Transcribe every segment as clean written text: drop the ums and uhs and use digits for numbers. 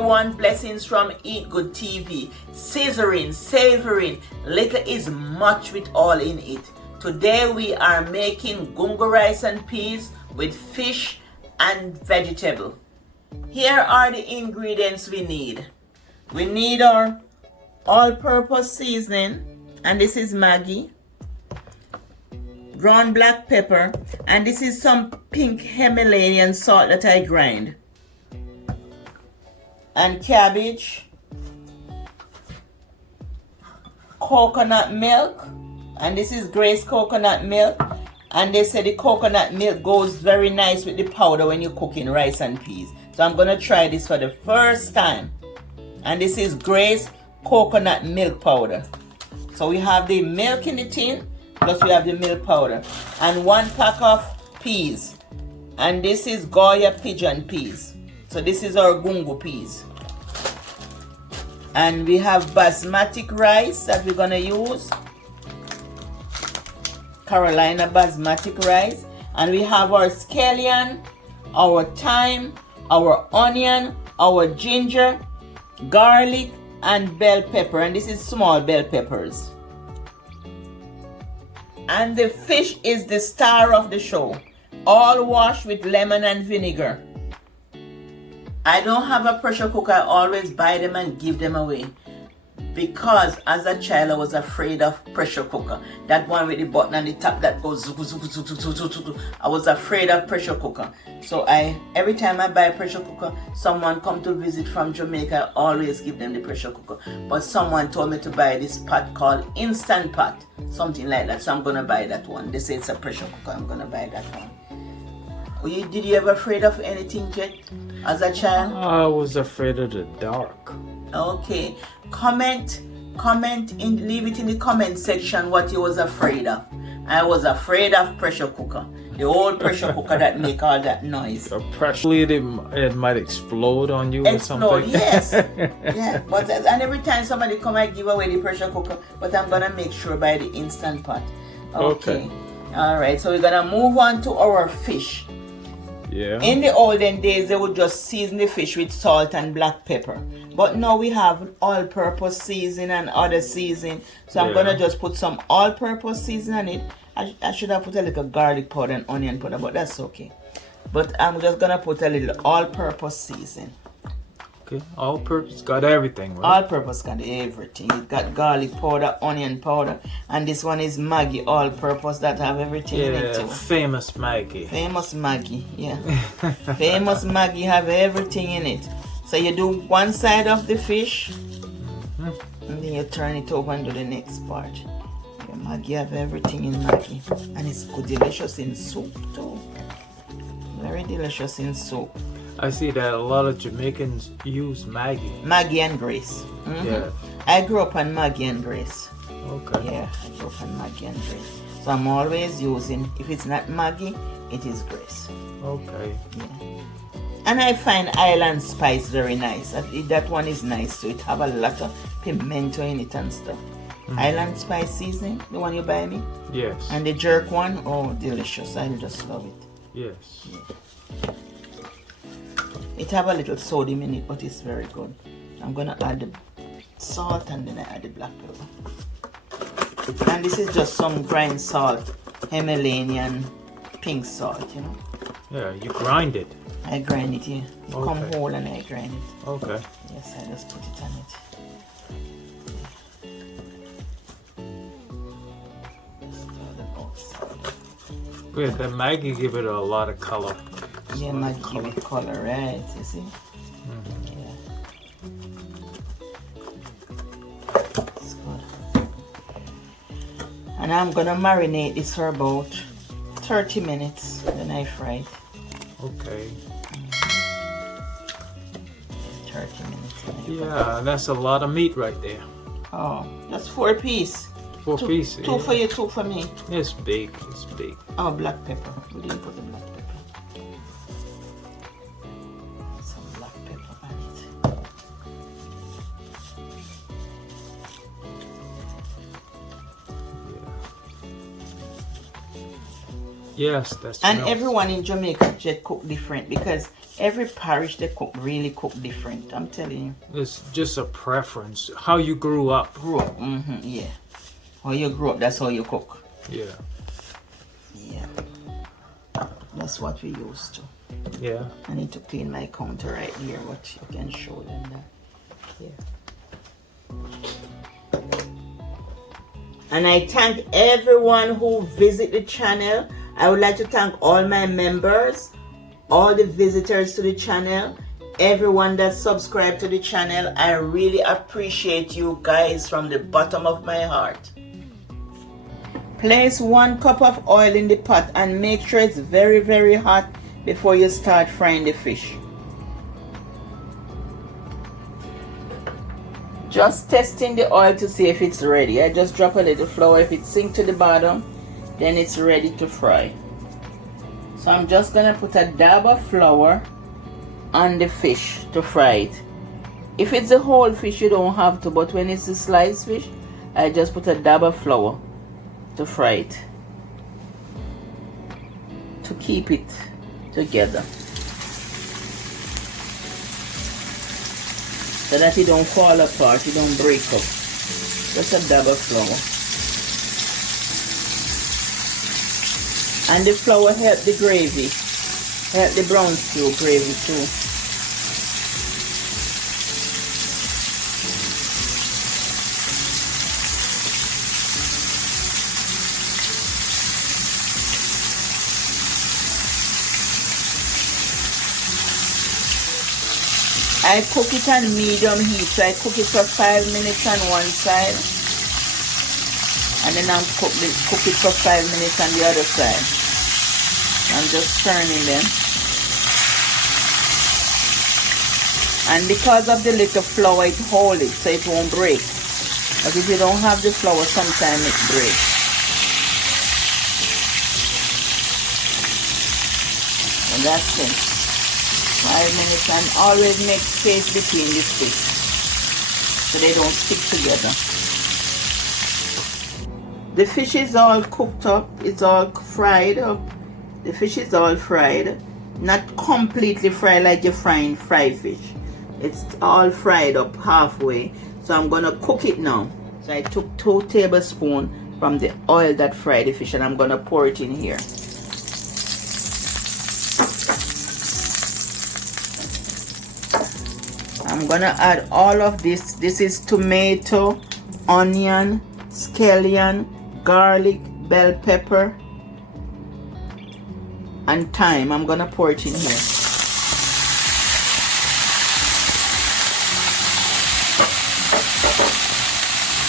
everyone, blessings from Eat Good TV. Scissoring, savoring, little is much with all in it. Today we are making gungo rice and peas with fish and vegetable. Here are the ingredients we need. We need our all-purpose seasoning, and this is Maggi, ground black pepper, and this is some pink Himalayan salt that I grind, and cabbage, coconut milk, and this is Grace coconut milk, and they say the coconut milk goes very nice with the powder when you're cooking rice and peas. So I'm gonna try this for the first time, and this is Grace coconut milk powder. So we have the milk in the tin, plus we have the milk powder, and 1 pack of peas, and this is Goya pigeon peas. So this is our gungo peas, and we have basmati rice that we're gonna use, Carolina basmati rice, and we have our scallion, our thyme, our onion, our ginger, garlic, and bell pepper, and this is small bell peppers. And the fish is the star of the show, all washed with lemon and vinegar. I don't have a pressure cooker. I always buy them and give them away, because as a child I was afraid of pressure cooker. That one with the button on the top that goes zuku, zuku, zuku, zuku, zuku. I was afraid of pressure cooker. So every time I buy a pressure cooker, someone come to visit from Jamaica, I always give them the pressure cooker. But someone told me to buy this pot called Instant Pot, something like that. So I'm gonna buy that one. They say it's a pressure cooker. I'm gonna buy that one. Did you ever afraid of anything, Jet, as a child? I was afraid of the dark. Okay, leave it in the comment section what you was afraid of. I was afraid of pressure cooker, the old pressure cooker that make all that noise. It might explode on you or something. Yes. Yeah, and every time somebody come, I give away the pressure cooker, but I'm gonna make sure by the Instant Pot. Okay. All right, so we're gonna move on to our fish. Yeah. In the olden days, they would just season the fish with salt and black pepper. But now we have all-purpose seasoning and other seasoning. So I'm gonna just put some all-purpose seasoning on it. I should have put a little garlic powder and onion powder, but that's okay. But I'm just gonna put a little all-purpose seasoning. Okay, all-purpose got everything, right? All-purpose got everything. It got garlic powder, onion powder, and this one is Maggi all-purpose that have everything in it too. Famous Maggi. Famous Maggi, yeah. Famous Maggi have everything in it. So you do one side of the fish, and then you turn it over and do the next part. Your Maggi have everything in Maggi, and it's good, delicious in soup too. Very delicious in soup. I see that a lot of Jamaicans use Maggi. Maggi and Grace. Yeah. I grew up on Maggi and Grace. Okay. Yeah, I grew up on Maggi and Grace. So I'm always using, if it's not Maggi, it is Grace. Okay. Yeah. And I find island spice very nice. That one is nice, so it have a lot of pimento in it and stuff. Island spice seasoning, the one you buy me? Yes. And the jerk one, oh, delicious. I just love it. Yes. Yeah. It have a little sodium in it, but it's very good. I'm gonna add the salt and then I add the black pepper. And this is just some grind salt, Himalayan pink salt, you know. Yeah, you grind it. I grind it, yeah. Okay. Come whole and I grind it. Okay. Yes, I just put it on it. Just throw the outside. Yeah, the Maggi give it a lot of color. Yeah, Maggi give it color, right? You see? Yeah. It's good. And I'm gonna marinate this for about 30 minutes. Then I fry it. Okay. 30 minutes. Yeah, that's a lot of meat right there. Oh, that's 4 pieces. 4 pieces. 2 for you, 2 for me. It's big. It's big. Oh, black pepper. We didn't put the black pepper. Some black pepper on it. Yes, that's. And everyone in Jamaica just cook different, because Every parish they really cook different. I'm telling you. It's just a preference. How you grew up. Yeah. How you grew up, that's how you cook. Yeah. Yeah. That's what we used to. Yeah. I need to clean my counter right here, but you can show them that. Yeah. And I thank everyone who visit the channel. I would like to thank all my members, all the visitors to the channel, everyone that subscribed to the channel. I really appreciate you guys from the bottom of my heart. Place 1 cup of oil in the pot and make sure it's very, very hot before you start frying the fish. Just testing the oil to see if it's ready. I just drop a little flour. If it sinks to the bottom, then it's ready to fry. So I'm just gonna put a dab of flour on the fish to fry it. If it's a whole fish, you don't have to, but when it's a sliced fish, I just put a dab of flour to fry it, to keep it together, so that it don't fall apart, it don't break up. Just a dab of flour. And the flour helps the gravy, help the brown stew gravy too. I cook it on medium heat, so I cook it for 5 minutes on one side, and then I'll cook it for 5 minutes on the other side. I'm just turning them. And because of the little flour, it holds it so it won't break. But if you don't have the flour, sometimes it breaks. And that's it. 5 minutes, and always make space between the fish so they don't stick together. The fish is all cooked up, it's all fried up. The fish is all fried, not completely fried like you're frying fried fish. It's all fried up halfway. So I'm gonna cook it now. So I took 2 tablespoons from the oil that fried the fish, and I'm gonna pour it in here. I'm gonna add all of this. This is tomato, onion, scallion, garlic, bell pepper, and thyme. I'm gonna pour it in here.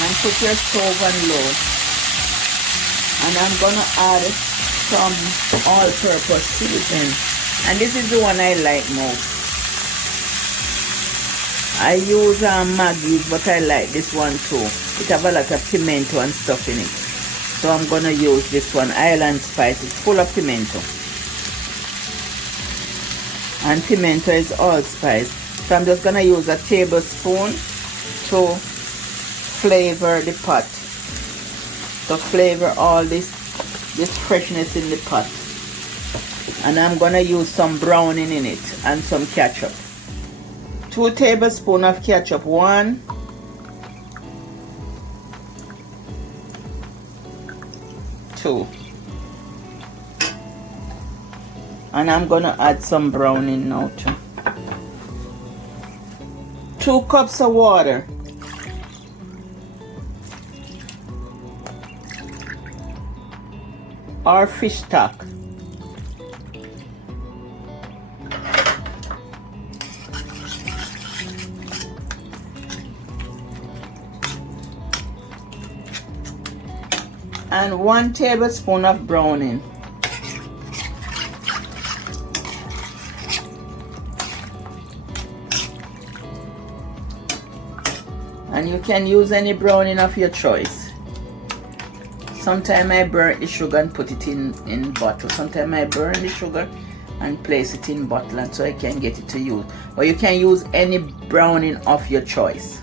And put your stove on low. And I'm gonna add some all-purpose seasoning. And this is the one I like most. I use Maggie's, but I like this one too. It have a lot of pimento and stuff in it. So I'm gonna use this one, Island Spice. It's full of pimento. And pimento is allspice. So I'm just gonna use a tablespoon to flavor the pot. To flavor all this freshness in the pot. And I'm gonna use some browning in it and some ketchup. 2 tablespoons of ketchup. 1, 2, and I'm gonna add some browning now too. 2 cups of water. Or fish stock. And 1 tablespoon of browning. And you can use any browning of your choice. Sometimes I burn the sugar and put it in bottle. Sometimes I burn the sugar and place it in bottle, and so I can get it to use. Or you can use any browning of your choice.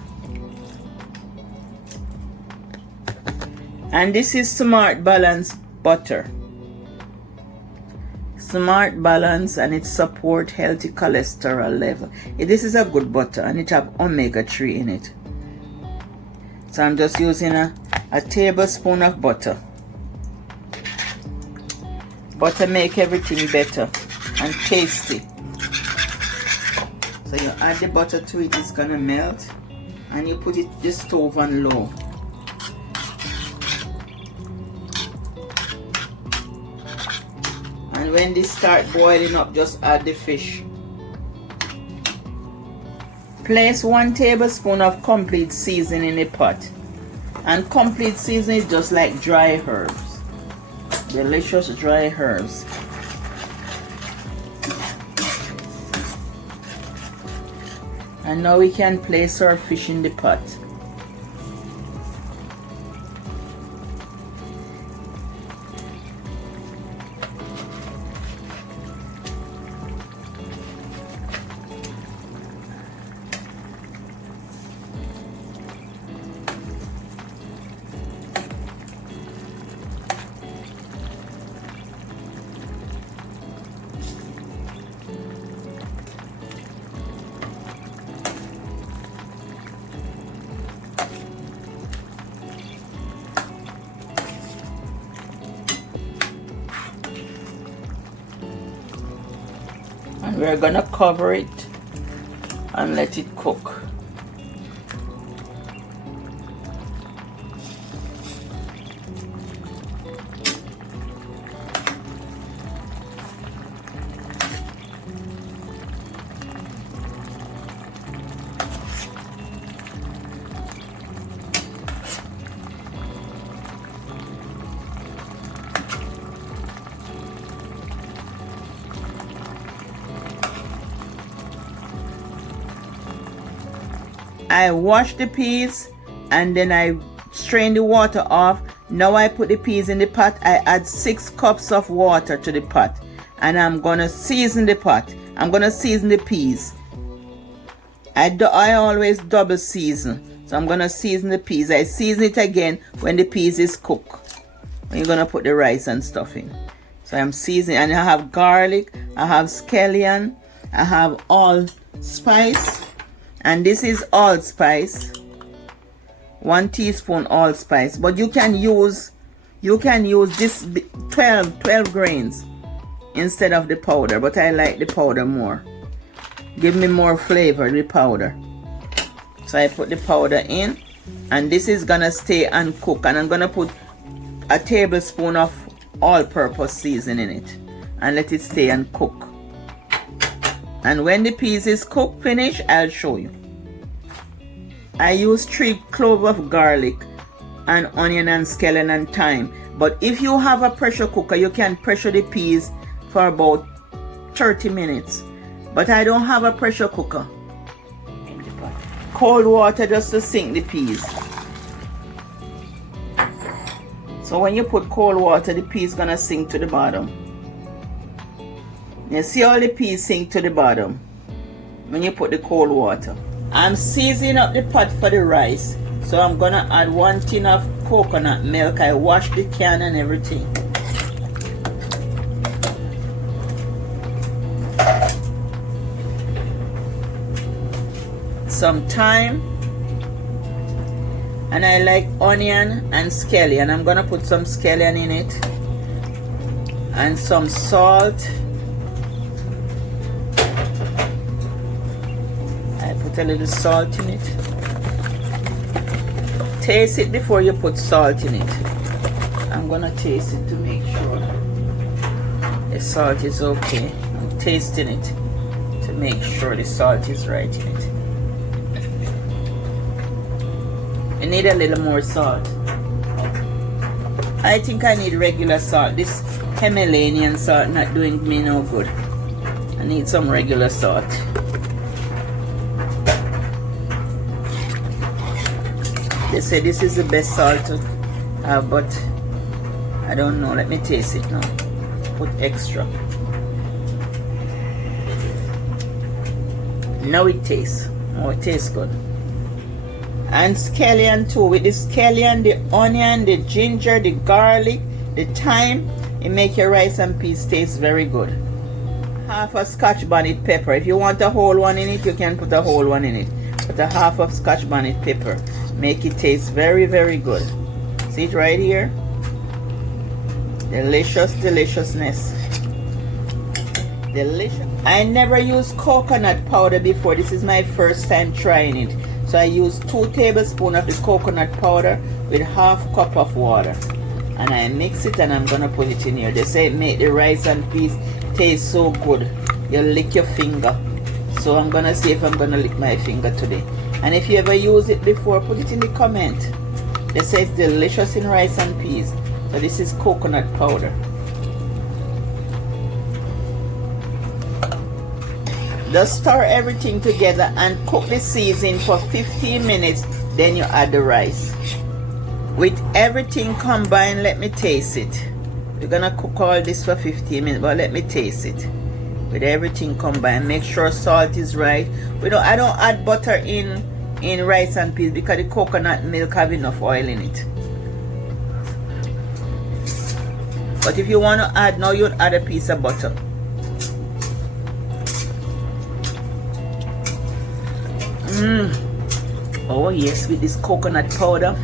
And this is Smart Balance butter. smart balance, and it support healthy cholesterol level. This is a good butter, and it have omega-3 in it. So I'm just using a tablespoon of butter. Butter make everything better and tasty. So you add the butter to it, it's gonna melt, and you put the stove on low. And when this start boiling up, just add the fish. Place 1 tablespoon of complete seasoning in the pot. And complete seasoning is just like dry herbs. Delicious dry herbs. And now we can place our fish in the pot. And we're gonna cover it and let it cook. I wash the peas and then I strain the water off. Now I put the peas in the pot. I add 6 cups of water to the pot, and I'm gonna season the pot. I'm gonna season the peas. I always double season, so I'm gonna season the peas. I season it again when the peas is cooked, when you're gonna put the rice and stuff in. So I'm seasoning, and I have garlic, I have scallion, I have allspice. And this is allspice, 1 teaspoon allspice, but you can use this 12 grains instead of the powder, but I like the powder more. Give me more flavor, the powder. So I put the powder in, and this is gonna stay and cook, and I'm gonna put a tablespoon of all-purpose seasoning in it and let it stay and cook. And when the peas is cooked finish, I'll show you. I use 3 cloves of garlic and onion and scallion and thyme. But if you have a pressure cooker, you can pressure the peas for about 30 minutes. But I don't have a pressure cooker. Cold water just to sink the peas. So when you put cold water, the peas gonna sink to the bottom. You see all the peas sink to the bottom when you put the cold water. I'm seasoning up the pot for the rice, so I'm gonna add 1 tin of coconut milk. I wash the can and everything. Some thyme, and I like onion and scallion. I'm gonna put some scallion in it, and some salt. Put a little salt in it. Taste it before you put salt in it. I'm gonna taste it to make sure the salt is okay. I'm tasting it to make sure the salt is right in it. I need a little more salt. I think I need regular salt. This Himalayan salt not doing me no good. I need some regular salt. They say this is the best salt to have, but I don't know. Let me taste it now. Put extra. Now it tastes. Oh, it tastes good. And scallion too. With the scallion, the onion, the ginger, the garlic, the thyme, It makes your rice and peas taste very good. Half a Scotch bonnet pepper. If you want a whole one in it, you can put a whole one in it. Put a half of Scotch bonnet pepper. Make it taste very, very good. See it right here? Delicious deliciousness. Delicious. I never used coconut powder before. This is my first time trying it. So I used 2 tablespoons of the coconut powder with half cup of water. And I mix it and I'm gonna put it in here. They say it make the rice and peas taste so good. You lick your finger. So I'm gonna see if I'm gonna lick my finger today. And if you ever use it before, put it in the comment. They say it's delicious in rice and peas. So this is coconut powder. Just stir everything together and cook the seasoning for 15 minutes. Then you add the rice. With everything combined, let me taste it. We're gonna cook all this for 15 minutes, but let me taste it. With everything combined, make sure salt is right. I don't add butter in rice and peas because the coconut milk have enough oil in it. But if you want to add, now you'd add a piece of butter. Oh yes, with this coconut powder.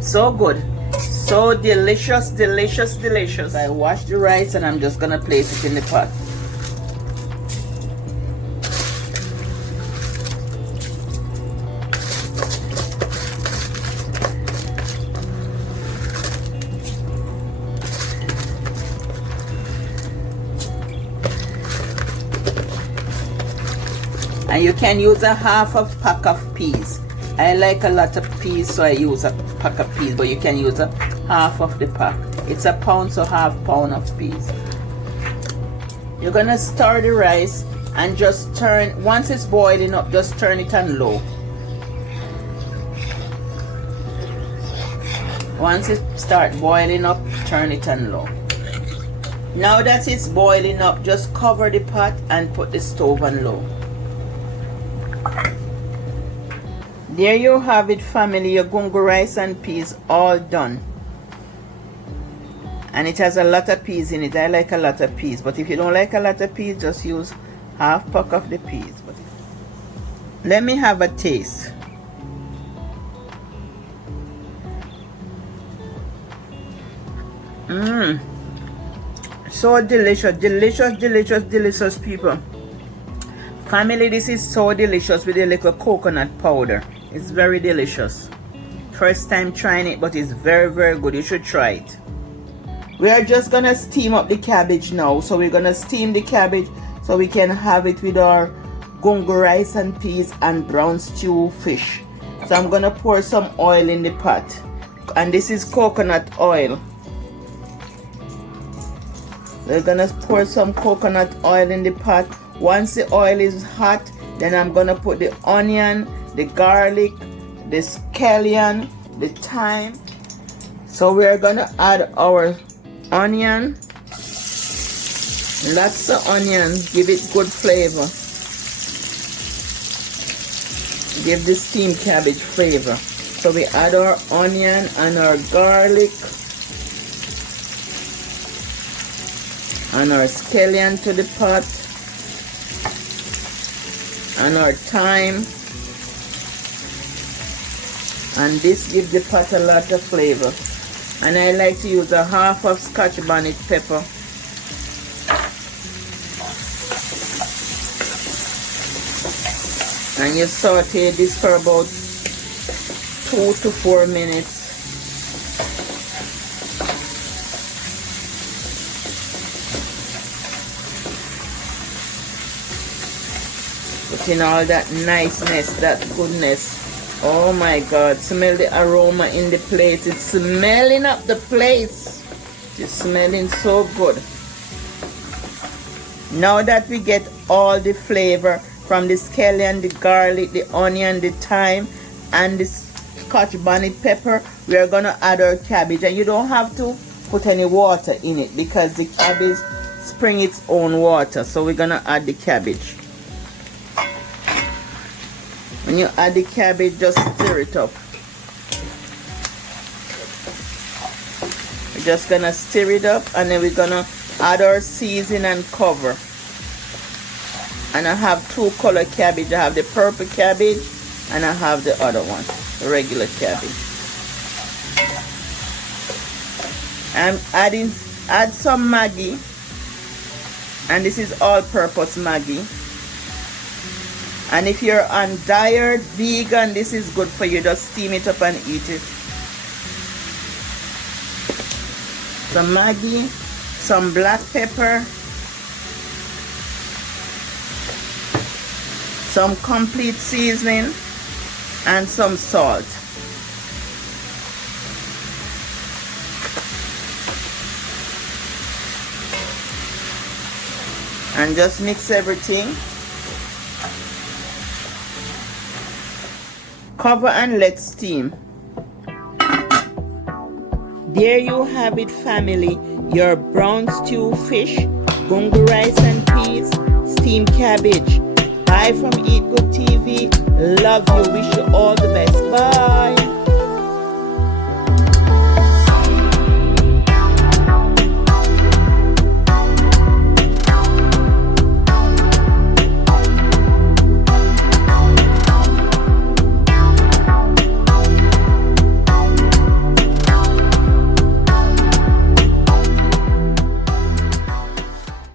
So good. So delicious, delicious, delicious. I wash the rice and I'm just gonna place it in the pot. And you can use a half of pack of peas. I like a lot of peas, so I use a pack of peas, but you can use a half of the pack. It's a pound, so half pound of peas. You're gonna stir the rice and just turn, once it's boiling up, just turn it on low. Once it starts boiling up, turn it on low. Now that it's boiling up, just cover the pot and put the stove on low. There you have it, family, your gungo rice and peas all done. And it has a lot of peas in it. I like a lot of peas, but if you don't like a lot of peas, just use half pack of the peas. But let me have a taste. So delicious, delicious, delicious, delicious, people. Family, this is so delicious with a little coconut powder. It's very delicious. First time trying it, but it's very, very good. You should try it. We are just gonna steam up the cabbage now. So we're gonna steam the cabbage so we can have it with our gungo rice and peas and brown stew fish. So I'm gonna pour some oil in the pot. And this is coconut oil. We're gonna pour some coconut oil in the pot. Once the oil is hot, then I'm gonna put the onion, the garlic, the scallion, the thyme. So we're gonna add our onion. Lots of onion, give it good flavor. Give the steamed cabbage flavor. So we add our onion and our garlic and our scallion to the pot and our thyme, and this gives the pot a lot of flavor. And I like to use a half of Scotch bonnet pepper. And you saute this for about 2 to 4 minutes. Putting all that niceness, that goodness. Oh my God, smell the aroma in the plate. It's smelling up the place. It's smelling so good. Now that we get all the flavor from the scallion, the garlic, the onion, the thyme, and the Scotch bonnet pepper, we are gonna add our cabbage. And you don't have to put any water in it because the cabbage spring its own water. So we're gonna add the cabbage. When you add the cabbage, just stir it up. just gonna stir it up, and then we're gonna add our seasoning and cover. And I have two color cabbage. I have the purple cabbage and I have the other one, the regular cabbage. I'm add some Maggi, and this is all-purpose Maggi. And if you're on diet, vegan, this is good for you. Just steam it up and eat it. Some Maggi, some black pepper, some complete seasoning, and some salt. And just mix everything. Cover and let steam. There you have it, family. Your brown stew fish, gungo rice and peas, steamed cabbage. Bye from Eat Good TV. Love you. Wish you all the best. Bye.